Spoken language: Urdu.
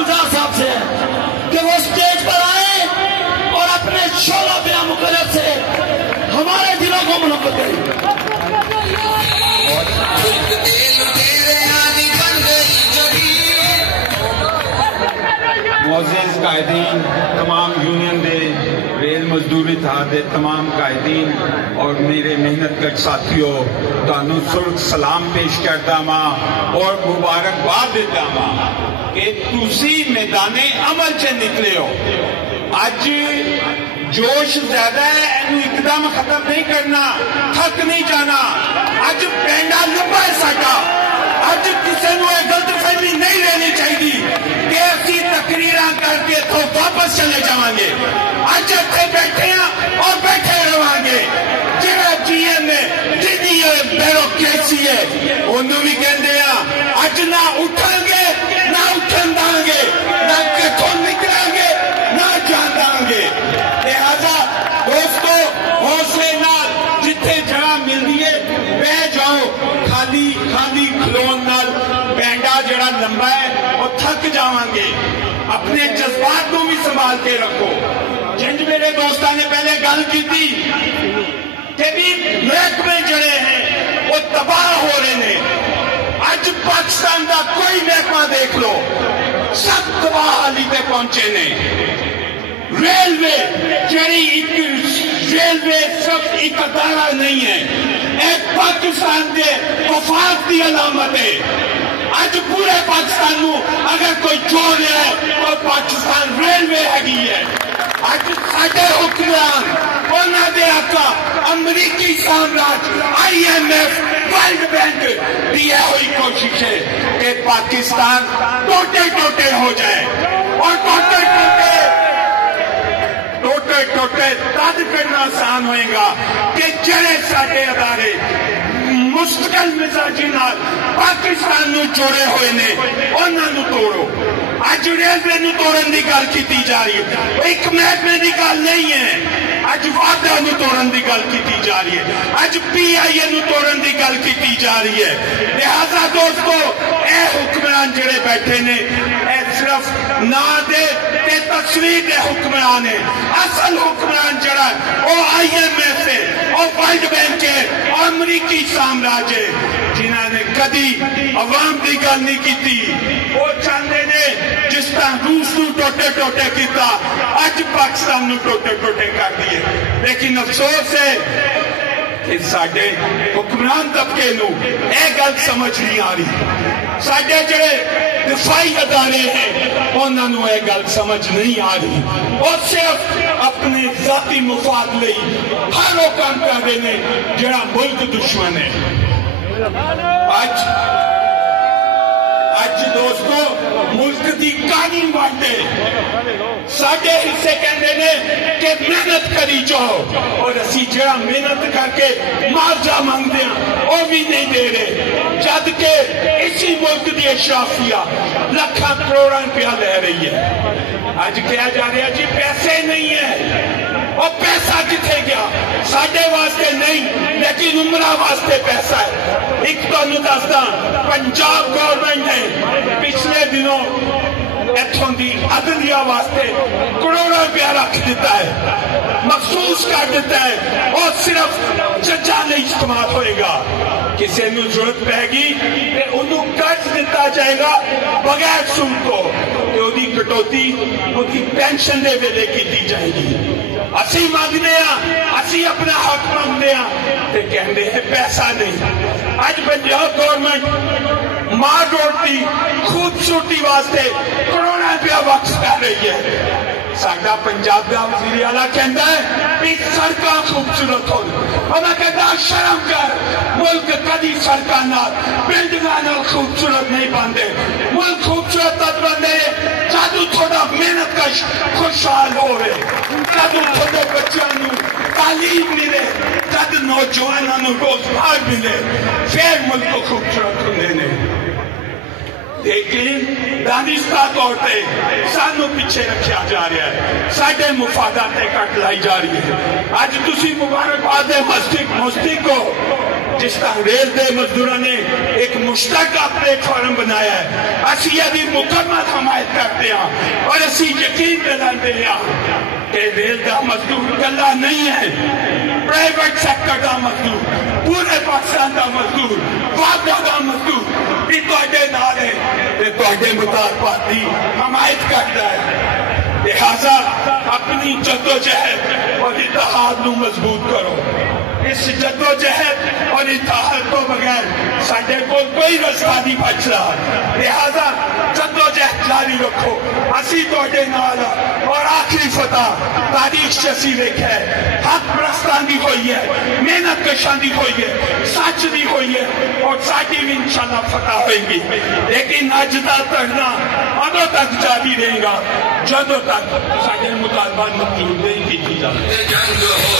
گلزار صاحب سے ہے کہ وہ اسٹیج پر آئے اور اپنے شعلہ بیاں مقرر سے ہمارے دلوں کو منور کریں. معزز قائدین، تمام یونین دے ریل مزدوری اتحاد دے تمام قائدین اور میرے محنت کش ساتھیوں تانوں سرخ سلام پیش کرتا ماں اور مبارکباد دیتا ماں کہ تسی میدان عمل سے نکلے ہو. اج جوش زیادہ ہے، اینو ایک دم ختم نہیں کرنا، تھک نہیں جانا. اج پینڈا لمبا ہے ساڈا. اج کسی نو یہ غلط فہمی نہیں رہنی چاہیے کہ اسی تقریراں کر کے تو واپس چلے جاؤں گے. اج اتنے بیٹھے ہیں اور بیٹھے رہاں گے. جہاں جی ایم نے جنی بیوروکریسی ہے انہوں بھی کہتے ہیں اج نہ اٹھیں گے نہ اٹھن دیں گے، نہ کتوں نکلیں گے نہ جان دیں گے. لہذا دوستو حوصلے نال جتھے جگہ ملتی ہے بہ جاؤ. خالی خالی کھلون نال پینڈا جڑا لمبا ہے وہ تھک جاؤں گے. اپنے جذبات کو بھی سنبھال کے رکھو. جنج میرے دوستان نے پہلے گل کی تھی کہ بھی محکمے جڑے ہیں وہ تباہ ہو رہے ہیں. اج پاکستان کا کوئی محکمہ دیکھ لو سب تباہی پہ پہنچے نے. ریلوے جڑی ایک ریلوے صرف ایک ادارہ نہیں ہے، ایک پاکستان کے وفاق کی علامت ہے. اج پورے پاکستان نو اگر کوئی چور ہے تو پاکستان ریلوے ہے. اج ساڈے حکمران انہاں دے آقا امریکی سامراج I M F World Bank دی یہ ہوئی کوشش ہے کہ پاکستان ٹوٹے ٹوٹے ہو جائے. اور ٹوٹے تد کرنا آسان ہوئے گا کہ جڑے ساڈے ادارے مستقل مزاجی نال پاکستان نو جوڑے ہوئے نے انہاں نو توڑو. اج ریلوے نو توڑن دی گل کیتی جا رہی ہے، ایک محکمے دی گل نہیں ہے. اج وعدہ نو توڑن دی گل کیتی جا رہی ہے، اج پی آئی اے نو توڑن دی گل کیتی جا رہی ہے. لہذا دوستو اے حکمران جڑے بیٹھے نے اے صرف نا دے تے تصویر دے حکمران ہے. اصل حکمران جڑا او آئی ایم ایف ہے، او ورلڈ بینک ہے، او امریکی سامراج ہے جنہاں نے کدی عوام دی گل نہیں کیتی. وہ چاہتے نے جس طرح روس نو ٹوٹے ٹوٹے کیتا اج پاکستان نو ٹوٹے ٹوٹے کر دیے. لیکن افسوس ہے کہ ساڈے حکمران طبقے نو اے گل سمجھ نہیں آ رہی. ساڈے جڑے دفاعی ادارے ہیں انہاں نو اے گل سمجھ نہیں آ رہی. اور صرف اپنے ذاتی مفاد لئی ہر وہ کام کر رہے ہیں جڑا ملک دشمن ہے. اج دوستو ملک دی قانون بانٹے ساڈے حصے کہندے نے کہ محنت کری جاؤ اور اسی جڑا محنت کر کے معاوضہ مانگتے ہیں وہ بھی نہیں دے رہے. جد کہ اسی ملک دی اشرافیہ لاکھاں کروڑاں روپیہ لے رہی ہے. اج کہا جا رہا جی پیسے نہیں ہیں. اور پیسہ کتنے گیا؟ ساڈے واسطے نہیں لیکن عمرہ واسطے پیسہ ہے. ایک تو دستا پنجاب گورنمنٹ نے پچھلے دنوں ایتھوں دی عدلیہ واسطے کروڑوں روپیہ رکھ دیتا ہے، مخصوص کر دیتا ہے اور صرف ججاں لئی استعمال ہوئے گا. کسی نو ضرورت پہ گی کہ انہوں قرض دیتا جائے گا بغیر سود کو کہ وہ کٹوتی وہ پینشن دے ویلے کی دی جائے گی. اسی مانگنے اسی اپنا حق مانگنے تے کہندے ہیں پیسہ نہیں. اج پنجاب گورنمنٹ ماں روڈ کی خوبصورتی واسطے کروڑوں روپیہ وقف کر رہی ہے. ساڈا پنجاب کا وزیر اعلیٰ کہندا ہے کہ سڑکاں خوبصورت ہو. میں کہتا شرم کر، ملک کدی سڑکاں نال بلڈنگاں نال خوبصورت نہیں بنتے. ملک خوبصورت تد بنتے جدو تھوڑا محنت کش خوشحال ہو رہے، جدو تھوڑے بچوں نو تعلیم ملے، جد نوجوانوں نو روزگار ملے، پھر ملک کو خوبصورت ہونے نے. لیکن دانستہ طور پہ سانو پیچھے رکھا جا رہا ہے، ساڈے مفادات کٹ لائی جا رہی ہے. اج تسی مبارکباد مسجد کو جس طرح ریل دے مزدوراں نے ایک مشترکہ پلیٹ فارم بنایا ہے اسی دی مکمل حمایت کرتے ہیں اور اسی یقین دلاتے ہیں کہ ریل دا مزدور کلا نہیں ہے پرائیویٹ سیکٹر دا مزدور پورے پاکستان دا مزدور وعدہ دا مزدور بھی تواڈے نال ہے تے تواڈے مطالباتی حمایت کرتا ہے لہذا اپنی جدوجہد اور اتحاد نو مضبوط کرو اس جدوجہد اور اتحاد کو بغیر ساڈے کول کوئی رستہ نہیں بچ رہا لہذا جدوجہد جاری رکھو اسی تواڈے نال اور آخری فتح تاریخ سے اسی دیکھا ہے حق پرستان دی ہوئی ہے محنت کشاں دی ہوئی ہے سچ دی ہوئی ہے اور ساڈی بھی انشاءاللہ فتح ہوئے گی لیکن اج دا تڑنا ادو تک جاری رہے گا جدو تک ساڈے مطالبات منظور نہیں کی جائے